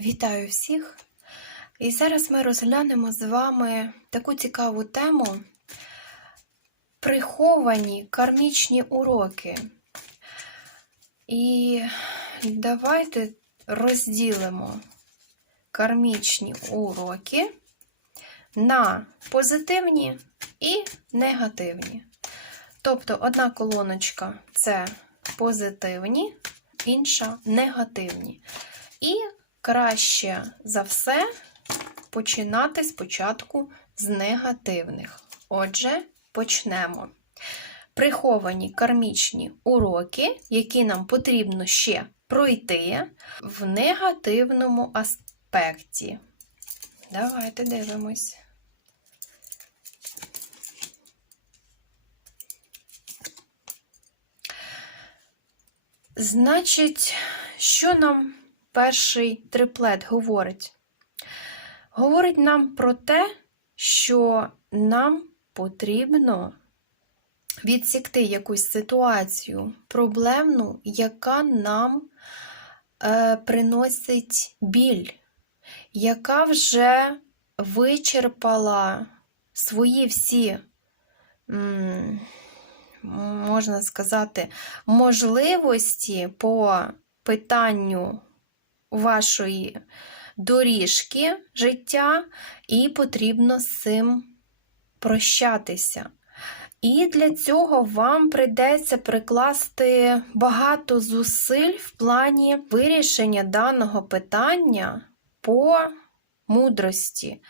Вітаю всіх! І зараз ми розглянемо з вами таку цікаву тему приховані кармічні уроки. І давайте розділимо кармічні уроки на позитивні і негативні. Тобто одна колоночка це позитивні, інша негативні. І краще за все починати спочатку з негативних. Отже, почнемо. Приховані кармічні уроки, які нам потрібно ще пройти в негативному аспекті. Давайте дивимось. Значить, що нам перший триплет говорить? Говорить нам про те, що нам потрібно відсікти якусь ситуацію проблемну, яка нам е, приносить біль, яка вже вичерпала свої всі, можна сказати, можливості по питанню вашої доріжки життя, і потрібно з цим прощатися. І для цього вам прийдеться прикласти багато зусиль в плані вирішення даного питання по мудрості,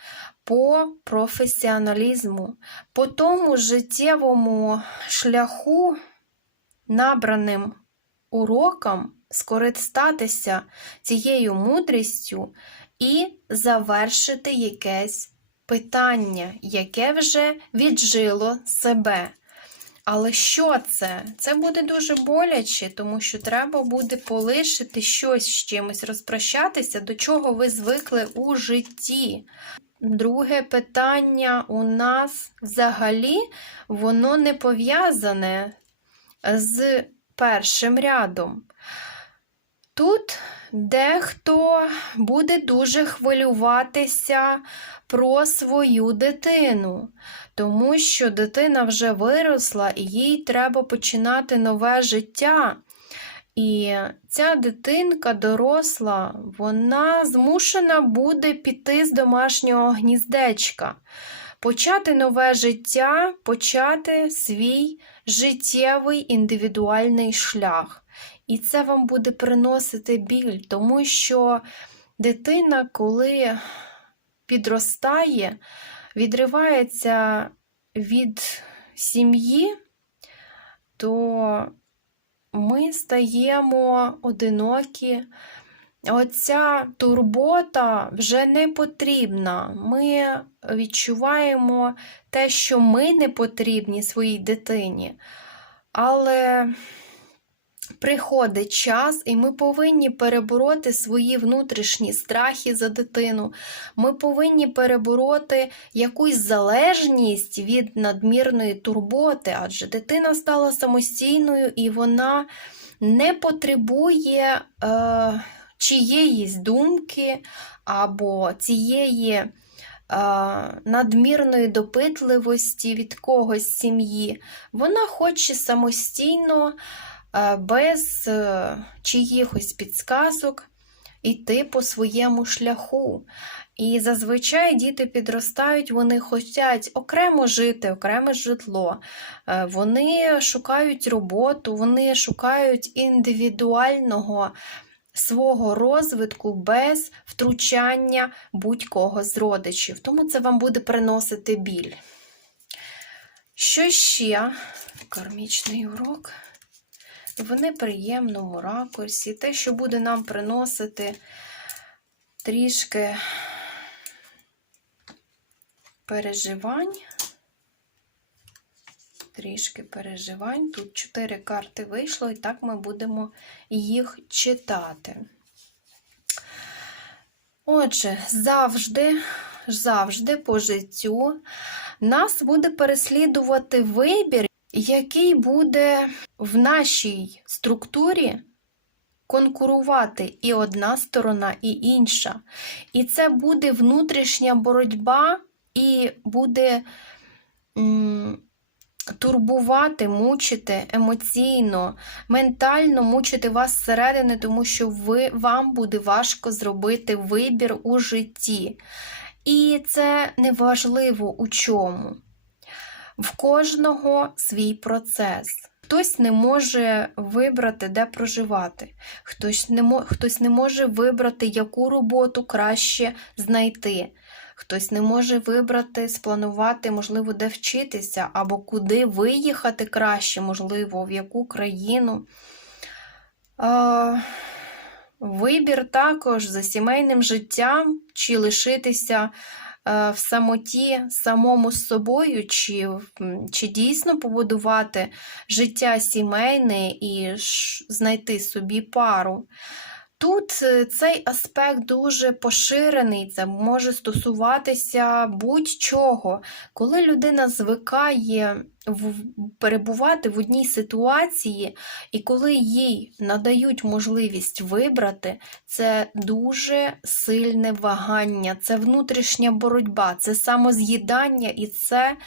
по професіоналізму, по тому життєвому шляху, набраним урокам, скористатися цією мудрістю і завершити якесь питання, яке вже віджило себе. Але що це? Це буде дуже боляче, тому що треба буде полишити щось з чимось, розпрощатися, до чого ви звикли у житті. Друге питання у нас взагалі воно не пов'язане з першим рядом. Тут дехто буде дуже хвилюватися про свою дитину, тому що дитина вже виросла і їй треба починати нове життя. І ця дитинка доросла, вона змушена буде піти з домашнього гніздечка, почати нове життя, почати свій життєвий індивідуальний шлях. І це вам буде приносити біль, тому що дитина, коли підростає, відривається від сім'ї, то ми стаємо одинокі. Оця турбота вже не потрібна. Ми відчуваємо те, що ми не потрібні своїй дитині. Але приходить час, і ми повинні перебороти свої внутрішні страхи за дитину. Ми повинні перебороти якусь залежність від надмірної турботи, адже дитина стала самостійною і вона не потребує е, чиєїсь думки або цієї. е, Надмірної допитливості від когось з сім'ї, вона хоче самостійно без е, чиїхось підсказок йти по своєму шляху. І зазвичай діти підростають, вони хочуть окремо жити, окреме житло, Е, вони шукають роботу, вони шукають індивідуального свого розвитку без втручання будь-кого з родичів. Тому це вам буде приносити біль. Що ще? Кармічний урок в неприємному ракурсі, те, що буде нам приносити трішки переживань. Трішки переживань. Тут чотири карти вийшло, і так ми будемо їх читати. Отже, завжди, завжди по життю нас буде переслідувати вибір, який буде в нашій структурі конкурувати і одна сторона, і інша. І це буде внутрішня боротьба, і буде м, турбувати, мучити емоційно, ментально мучити вас зсередини, тому що ви, вам буде важко зробити вибір у житті. І це не важливо у чому. В кожного свій процес. Хтось не може вибрати, де проживати, хтось не, мо- хтось не може вибрати, яку роботу краще знайти. Хтось не може вибрати, спланувати, можливо, де вчитися, або куди виїхати краще, можливо, в яку країну. А, вибір також за сімейним життям, чи лишитися е, в самоті самому з собою, чи, чи дійсно побудувати життя сімейне і знайти собі пару. Тут е, цей аспект дуже поширений, це може стосуватися будь-чого. Коли людина звикає перебувати в одній ситуації, і коли їй надають можливість вибрати, це дуже сильне вагання, це внутрішня боротьба, це самоз'їдання і це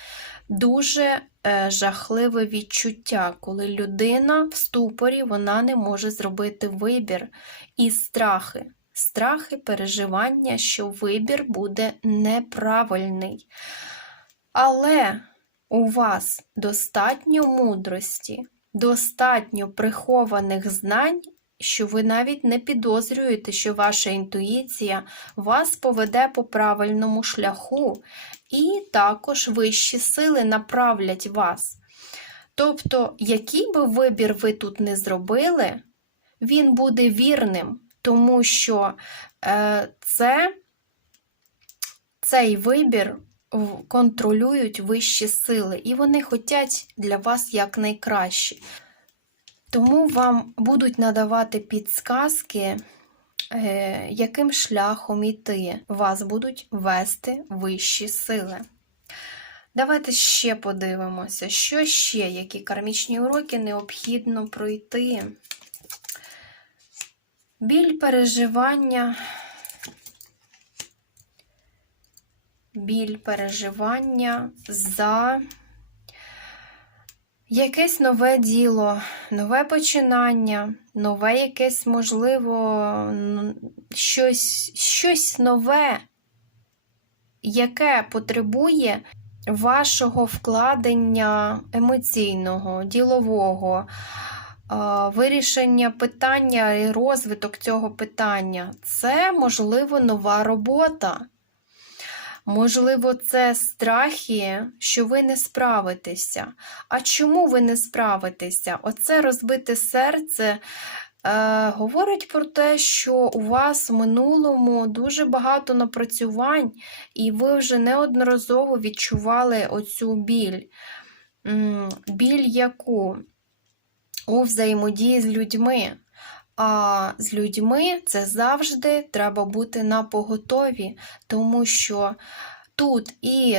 дуже е, жахливе відчуття, коли людина в ступорі вона не може зробити вибір. І страхи, страхи, переживання, що вибір буде неправильний. Але у вас достатньо мудрості, достатньо прихованих знань, що ви навіть не підозрюєте, що ваша інтуїція вас поведе по правильному шляху, і також вищі сили направлять вас. Тобто, який би вибір ви тут не зробили, він буде вірним, тому що е, це, цей вибір контролюють вищі сили, і вони хочуть для вас якнайкраще. Тому вам будуть надавати підсказки, е, яким шляхом іти. Вас будуть вести вищі сили. Давайте ще подивимося, що ще, які кармічні уроки необхідно пройти. Біль переживання. Біль переживання за якесь нове діло, нове починання, нове якесь, можливо, щось, щось нове, яке потребує вашого вкладення емоційного, ділового, вирішення питання і розвиток цього питання. Це, можливо, нова робота. Можливо, це страхи, що ви не справитеся. А чому ви не справитеся? Оце розбите серце е, говорить про те, що у вас в минулому дуже багато напрацювань, і ви вже неодноразово відчували оцю біль. Біль яку? У взаємодії з людьми. А з людьми це завжди треба бути на поготові, тому що тут і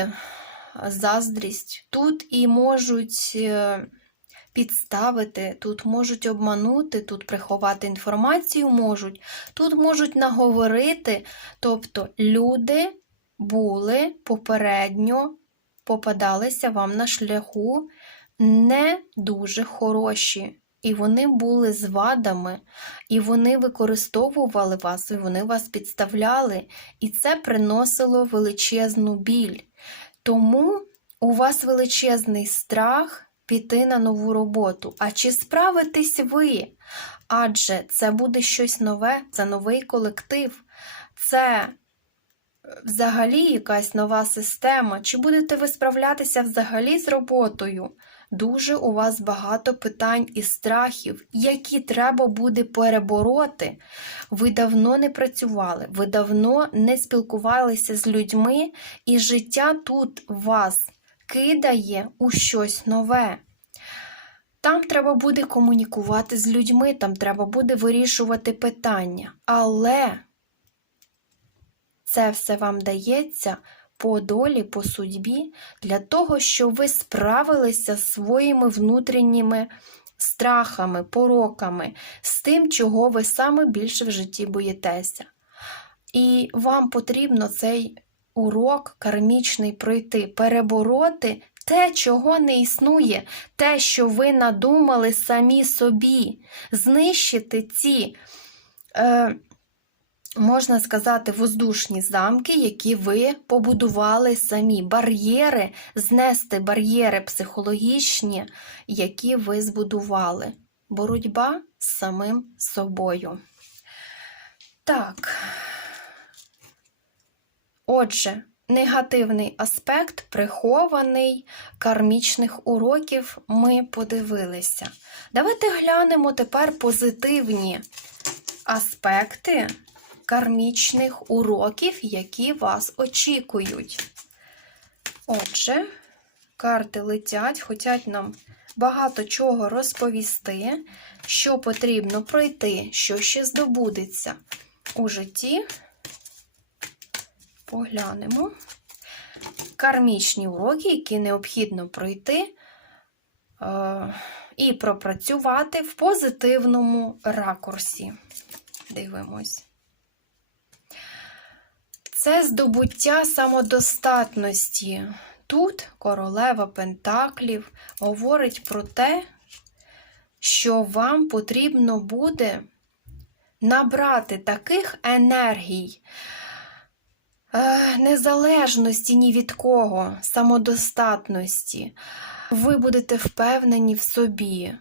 заздрість, тут і можуть е, підставити, тут можуть обманути, тут приховати інформацію можуть, тут можуть наговорити. Тобто люди були попередньо, попадалися вам на шляху не дуже хороші. І вони були з вадами, і вони використовували вас, і вони вас підставляли, і це приносило величезну біль. Тому у вас величезний страх піти на нову роботу. А чи справитесь ви? Адже це буде щось нове, це новий колектив, це взагалі якась нова система. Чи будете ви справлятися взагалі з роботою? Дуже у вас багато питань і страхів, які треба буде перебороти. Ви давно не працювали, ви давно не спілкувалися з людьми, і життя тут вас кидає у щось нове. Там треба буде комунікувати з людьми, там треба буде вирішувати питання. Але це все вам дається по долі, по судьбі, для того, щоб ви справилися з своїми внутрішніми страхами, пороками, з тим, чого ви саме більше в житті боїтеся. І вам потрібно цей урок кармічний пройти, перебороти те, чого не існує, те, що ви надумали самі собі, знищити ці, е, можна сказати, воздушні замки, які ви побудували самі, бар'єри, знести бар'єри психологічні, які ви збудували. Боротьба з самим собою. Так. Отже, негативний аспект прихований кармічних уроків ми подивилися. Давайте глянемо тепер позитивні аспекти кармічних уроків, які вас очікують. Отже, карти летять, хочуть нам багато чого розповісти, що потрібно пройти, що ще здобудеться у житті. Поглянемо. Кармічні уроки, які необхідно пройти е, і пропрацювати в позитивному ракурсі. Дивимось. Це здобуття самодостатності. Тут королева Пентаклів говорить про те, що вам потрібно буде набрати таких енергій, е, незалежності ні від кого, самодостатності. Ви будете впевнені в собі.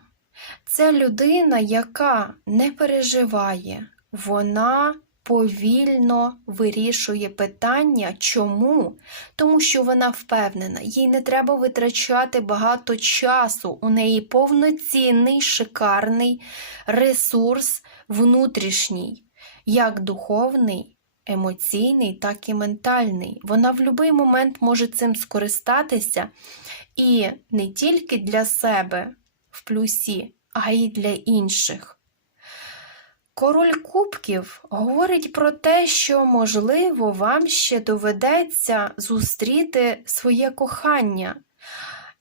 Це людина, яка не переживає, вона повільно вирішує питання. Чому? Тому що вона впевнена, їй не треба витрачати багато часу. У неї повноцінний, шикарний ресурс внутрішній, як духовний, емоційний, так і ментальний. Вона в будь-який момент може цим скористатися і не тільки для себе в плюсі, а й для інших. Король Кубків говорить про те, що, можливо, вам ще доведеться зустріти своє кохання,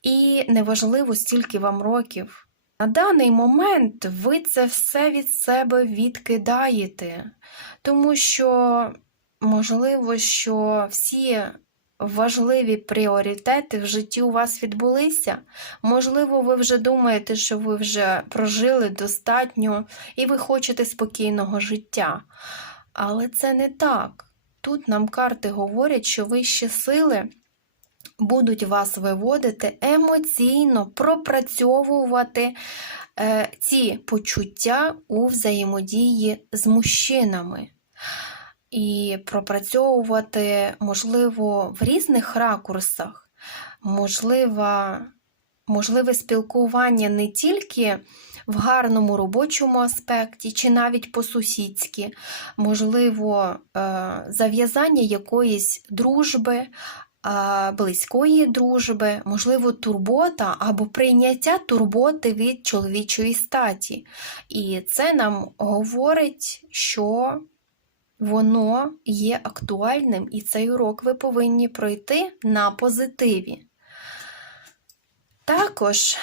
і неважливо, стільки вам років. На даний момент ви це все від себе відкидаєте, тому що, можливо, що всі важливі пріоритети в житті у вас відбулися. Можливо, ви вже думаєте, що ви вже прожили достатньо і ви хочете спокійного життя. Але це не так. Тут нам карти говорять, що вищі сили будуть вас виводити емоційно, пропрацьовувати е, ці почуття у взаємодії з мужчинами і пропрацьовувати, можливо, в різних ракурсах, можливо, можливе спілкування не тільки в гарному робочому аспекті, чи навіть по-сусідськи, можливо, е, зав'язання якоїсь дружби. Близької дружби, можливо, турбота або прийняття турботи від чоловічої статі. І це нам говорить, що воно є актуальним, і цей урок ви повинні пройти на позитиві. Також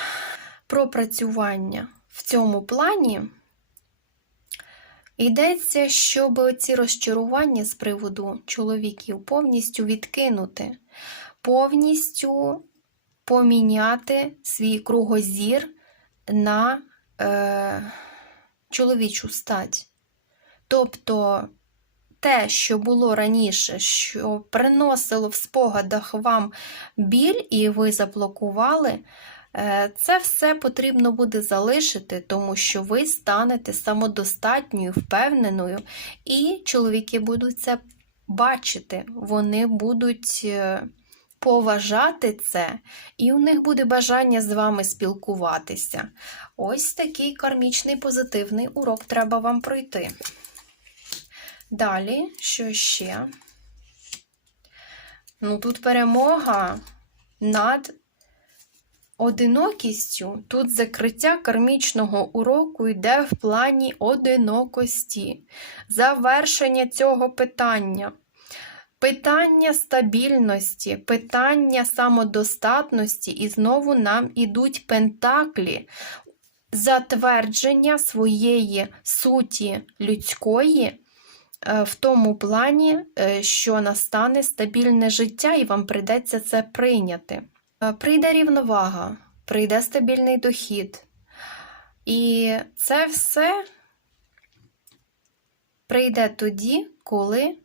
пропрацювання в цьому плані йдеться, щоб ці розчарування з приводу чоловіків повністю відкинути, повністю поміняти свій кругозір на е, чоловічу стать. Тобто те, що було раніше, що приносило в спогадах вам біль, і ви заблокували, е, це все потрібно буде залишити, тому що ви станете самодостатньою, впевненою, і чоловіки будуть це бачити, вони будуть. е, Поважати це, і у них буде бажання з вами спілкуватися. Ось такий кармічний позитивний урок треба вам пройти. Далі, що ще? Ну, тут перемога над одинокістю. Тут закриття кармічного уроку йде в плані одинокості. Завершення цього питання. Питання стабільності, питання самодостатності, і знову нам ідуть пентаклі. затвердження своєї суті людської в тому плані, е, що настане стабільне життя, і вам прийдеться це прийняти. Е, Прийде рівновага, прийде стабільний дохід. І це все прийде тоді, коли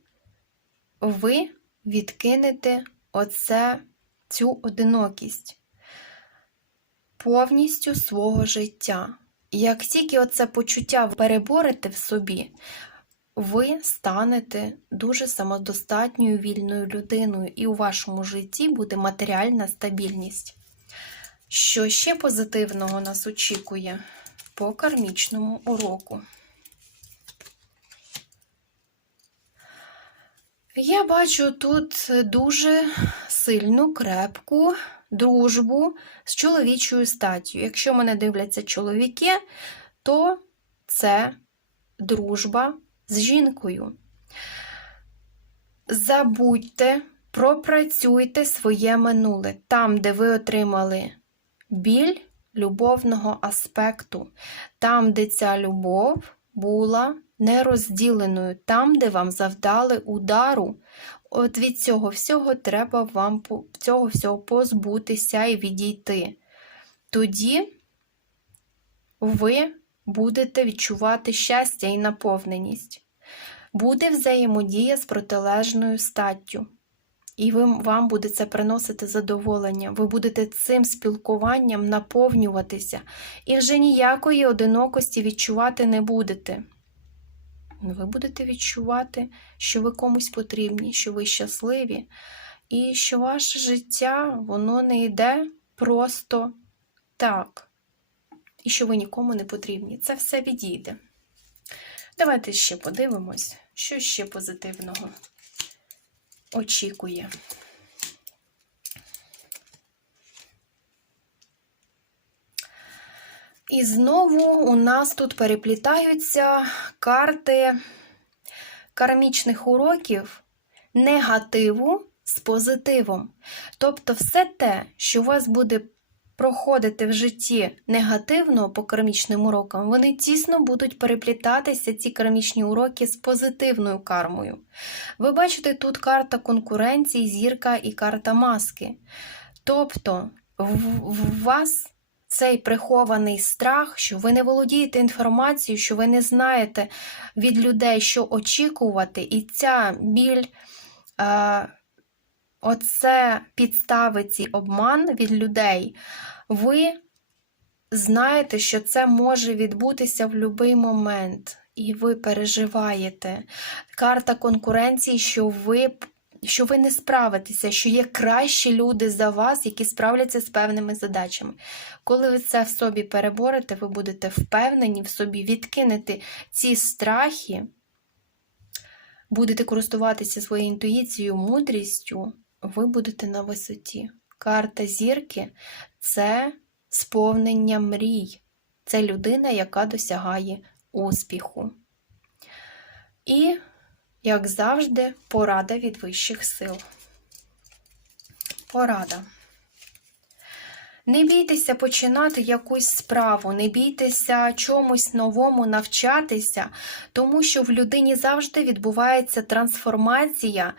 ви відкинете оце, цю одинокість повністю свого життя. Як тільки оце почуття переборете в собі, ви станете дуже самодостатньою вільною людиною, і у вашому житті буде матеріальна стабільність. Що ще позитивного нас очікує по кармічному уроку? Я бачу тут дуже сильну, крепку дружбу з чоловічою статтю. Якщо мене дивляться чоловіки, то це дружба з жінкою. Забудьте, пропрацюйте своє минуле там, де ви отримали біль любовного аспекту, там, де ця любов була нерозділеною, там, де вам завдали удару. От від цього всього треба вам цього всього позбутися і відійти. Тоді ви будете відчувати щастя і наповненість. Буде взаємодія з протилежною статтю. І ви, вам буде це приносити задоволення. Ви будете цим спілкуванням наповнюватися і вже ніякої одинокості відчувати не будете. Ви будете відчувати, що ви комусь потрібні, що ви щасливі, і що ваше життя воно не йде просто так, і що ви нікому не потрібні. Це все відійде. Давайте ще подивимось, що ще позитивного очікує. І знову у нас тут переплітаються карти кармічних уроків негативу з позитивом. Тобто, все те, що у вас буде проходити в житті негативно по кармічним урокам, вони тісно будуть переплітатися, ці кармічні уроки, з позитивною кармою. Ви бачите тут карта конкуренції, зірка і карта маски. Тобто, в, вас цей прихований страх, що ви не володієте інформацією, що ви не знаєте від людей, що очікувати, і ця біль, е, оце підставить обман від людей, ви знаєте, що це може відбутися в будь-який момент, і ви переживаєте. Карта конкуренції, що ви що ви не справитеся, що є кращі люди за вас, які справляться з певними задачами. Коли ви це в собі переборете, ви будете впевнені в собі відкинете ці страхи, будете користуватися своєю інтуїцією, мудрістю, ви будете на висоті. Карта зірки це сповнення мрій. Це людина, яка досягає успіху. І як завжди, порада від вищих сил. Порада. Не бійтеся починати якусь справу, не бійтеся чомусь новому навчатися, тому що в людині завжди відбувається трансформація,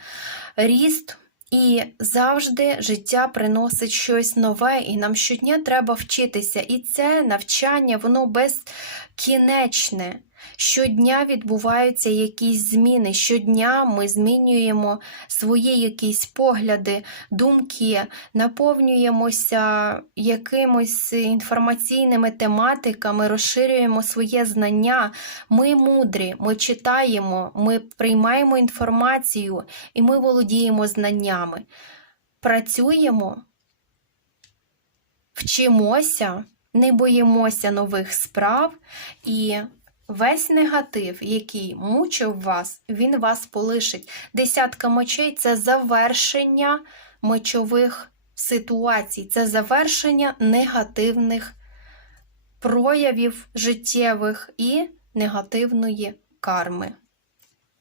ріст, і завжди життя приносить щось нове, і нам щодня треба вчитися. І це навчання, воно безкінечне. Щодня відбуваються якісь зміни, щодня ми змінюємо свої якісь погляди, думки, наповнюємося якимось інформаційними тематиками, розширюємо своє знання. Ми мудрі, ми читаємо, ми приймаємо інформацію і ми володіємо знаннями. Працюємо, вчимося, не боїмося нових справ і Весь негатив, який мучив вас, він вас полишить. Десятка мечей це завершення мечових ситуацій, це завершення негативних проявів життєвих і негативної карми.